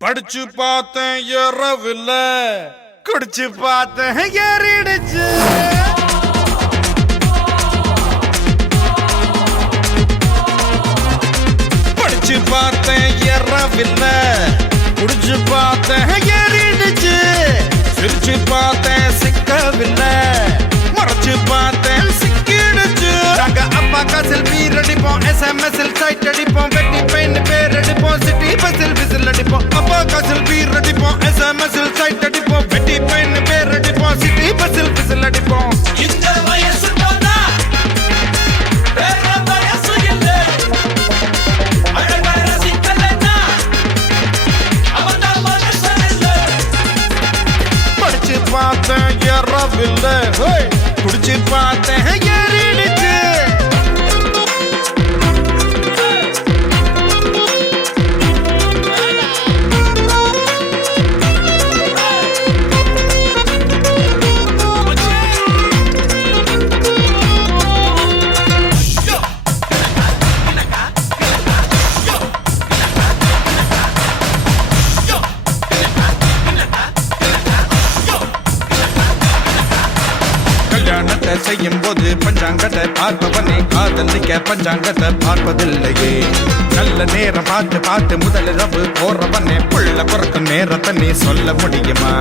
படிச்சு பார்த்தேன் ஏறவில்ல, குடிச்சு பார்த்தேன் ஏறிடுச்சு. படிச்சு பார்த்தேன் ஏறவில்ல, குடிச்சு பார்த்தேன் ஏறிடுச்சு. சிரிச்சு பார்த்தேன் சிக்கவில்லை, மறைச்சு பார்த்தேன் சிக்கிடுச்சு. நாங்க அப்பா காசில் பீர் அடிப்போம், SMS-இல் சைட் அடிப்போம், வெட்டி பெயின் பேர் அடிப்போம், சிட்டி பஸ்ஸில் விசில் அடிப்போம். அப்பா காசில் பீர் அடிப்போம், SMS-இல் சைட் அடிப்போம், வெட்டி பெயின் பேர் அடிப்போம், சிட்டி பஸ்ஸில் விசில் அடிப்போம். இந்த வயசு போனா வேற வயசு இல்லை. அழகா ரசிக்கலைன்னா அவன்தான் மனுஷன் இல்லை. படிச்சு பார்த்தேன் ஏறவில்லை, குடிச்சு பார்த்தேன் ஏறிடுச்சு. கல்யாணத்தை செய்யும் போது பஞ்சாங்கத்தை பார்ப்பவனே காதலிக்க பஞ்சாங்கத்தை பார்ப்பதில்லையே. நல்ல நேரம் பார்த்து பார்த்து முதலிரவு போறவனே புள்ள பிறக்கும் நேரத்தை நீ சொல்ல முடியுமா?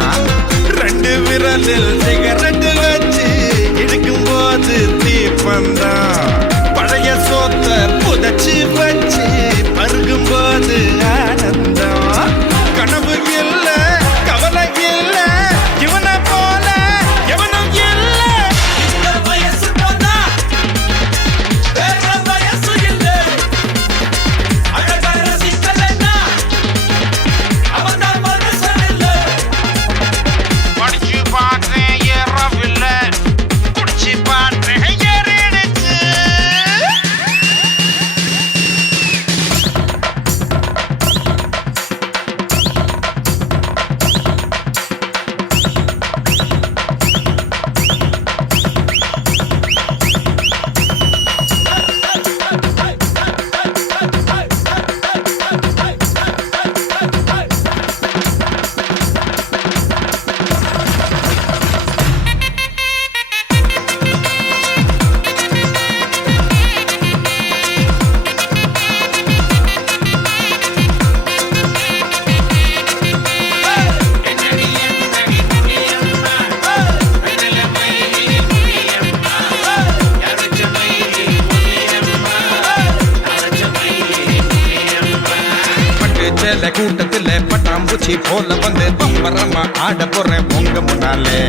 2 விரலில் சிகரெட்டு வச்சு இழுக்கும் போது தீப்பந்தான், பழைய சோத்த புதைச்சு வச்சு பருகும் போது ஆனந்தம். கனவு இல்ல கவலை இல்ல, இவனை போல எவனும் இல்ல. இந்த வயசு போனா வேற வயசு இல்லை. அழகா ரசிக்கலைன்னா அவன்தான் மனுஷன் இல்லை. படிச்சு பார்த்தேன் ஏறவில்லை, குடிச்சு பார்த்தேன் ஏறிடுச்சு. சேல கூட்டத்துல பட்டாம்பூச்சி போல வந்து பம்பரமா ஆட போறேன் உங்க முன்னாலே.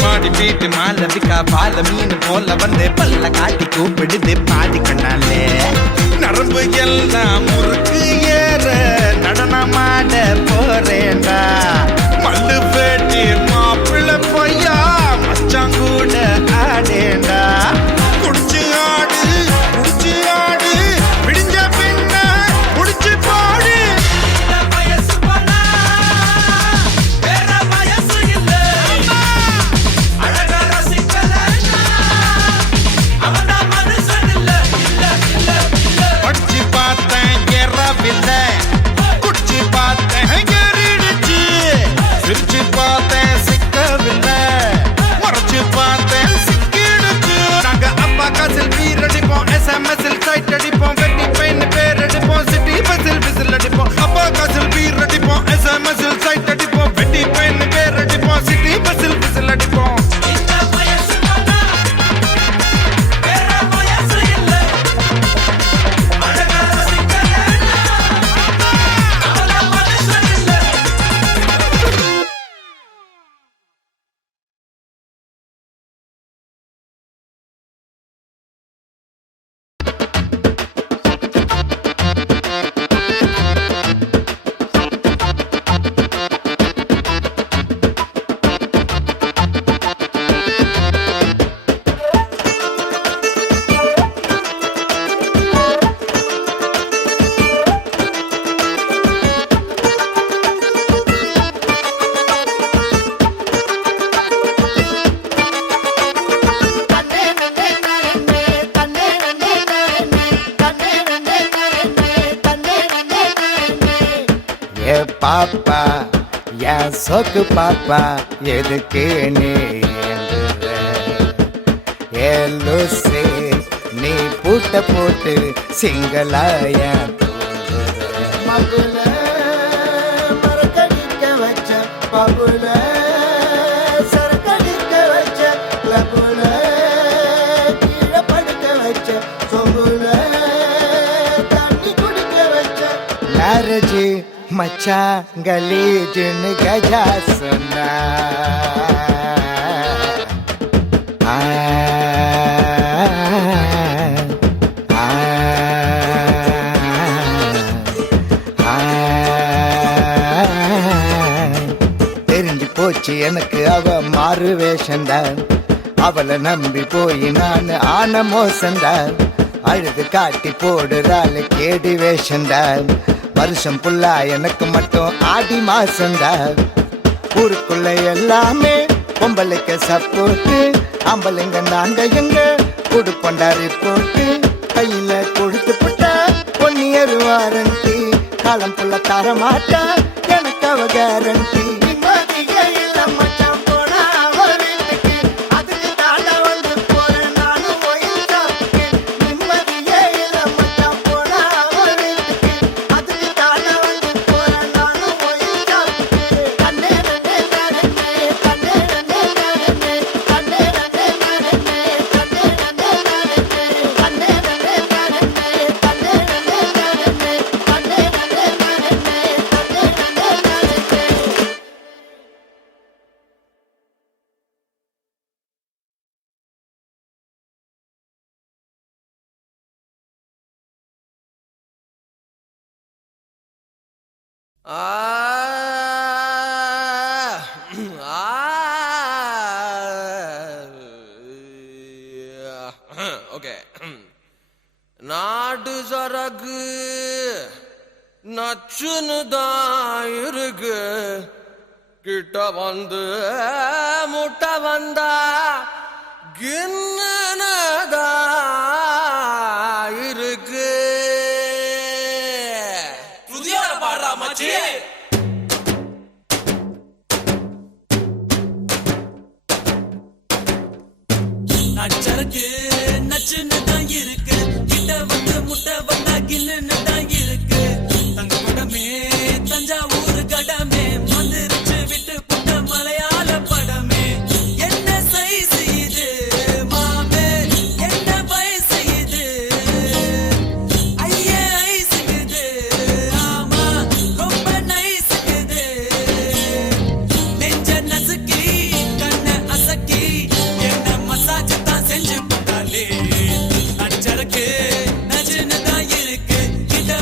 மாடி வீட்டு மாலவிக்கா பால மீன் போல வந்து பல்ல காட்டி கூப்பிடுது பாதி கண்ணாலே. நரம்பு எல்லாம் முறுக்கு ஏற நடனமாட போறேன்டா. மல்லு பேட்டி மாப்பிள்ள பொய்யா மச்சான் கூட ஆடேண்டா. குடிச்சு ஆடு குடிச்சு ஆடு, விடிஞ்ச பின்ன குடிச்சு பாடு. இந்த வயசு போனா வேற வயசு இல்லை. அழகா ரசிக்கலைன்னா அவன்தான் மனுஷன் இல்லை. இல்லை இல்லை இல்லை. படிச்சு பார்த்தேன் பாப்பா என் சொக்கு பாப்பா எதுக்கு நீ ஏலூசே நீ பூட்ட போட்டு சிங்களாய மகுல மரக்கடிக்க வச்ச பகுல சரக்கடிக்க வச்ச லகுல கீழே படுக்க வச்ச சொகுல தண்ணி குடிக்க வச்ச மேரேஜ் மச்சான் கலீஜுன்னு கஜா சொன்னா தெரிஞ்சு போச்சு எனக்கு அவ மாறு வேஷந்தான் அவளை நம்பி போய் நான் ஆன மோசந்தான் அழுது காட்டி போடுறாள் கேடி வேஷந்தான் வருஷம் புல்லா எனக்கு மட்டும் ஆடி மாசந்தான் ஊருக்குள்ள எல்லாமே பொம்பளைக்கு சப்போர்ட்டு ஆம்பளைங்க நாங்க எங்க கொடுப்பண்டாரி போட்டு கையில கொடுத்து போட்டா பொன்னியர் வாரண்டி காலம் புள்ள தர மாட்டா எனக்கு அவ கேரண்டி ஓகே நாடு சரகு நச்சுன்னு தான் இருக்கு கிட்ட வந்து முட்டை வந்தா கின்னதா இருக்கு புதிய பாடுறா மச்சி நச்சருக்கு நச்சுன்னு தான் இருக்கு கிட்ட வந்து முட்டை வந்தா கில்லுன்னு தான் இருக்கு தங்க படமே தஞ்சாவூர் கடமே வந்துருச்சு விட்டு புட்ட மலையாள படமே என்ன சைஸ் இது மாமே என்ன வயசு இது ஐயே ஐசுக்குது ஆமா ரொம்ப நைசுக்குது நெஞ்ச நசுக்கி கண்ண அசக்கி என்ன மசாஜ் தான் செஞ்சு போட்டாலே நச்சருக்கு நச்சுன்னு தான் இருக்கு கிட்ட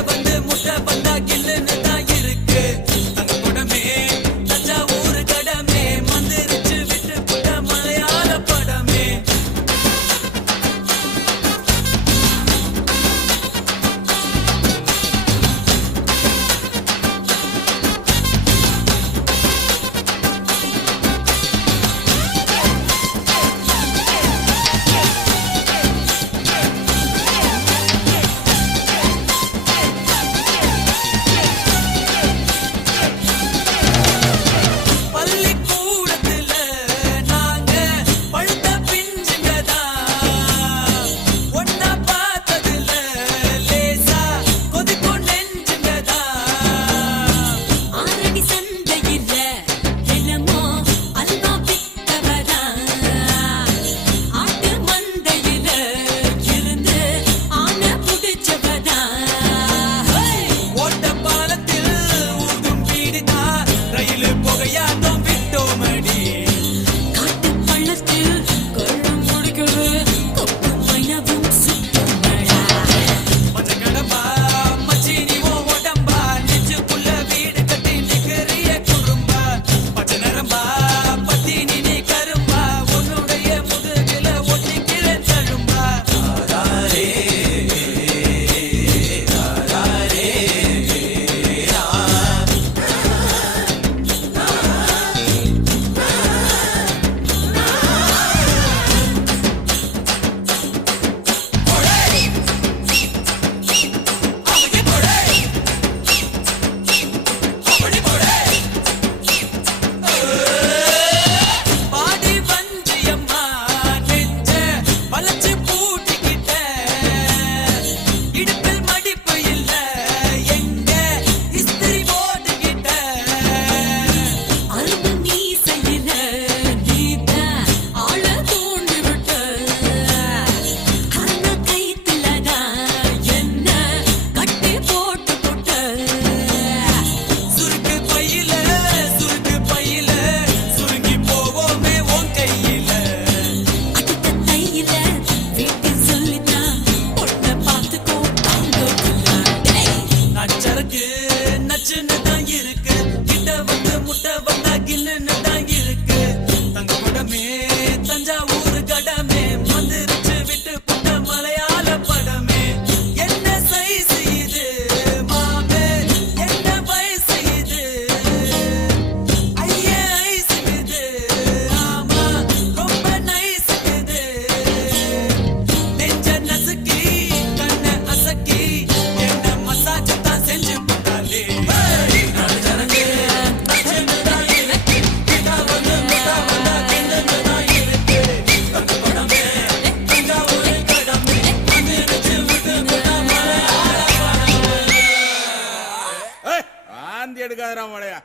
வாந்தி எடுக்காதரா மழையா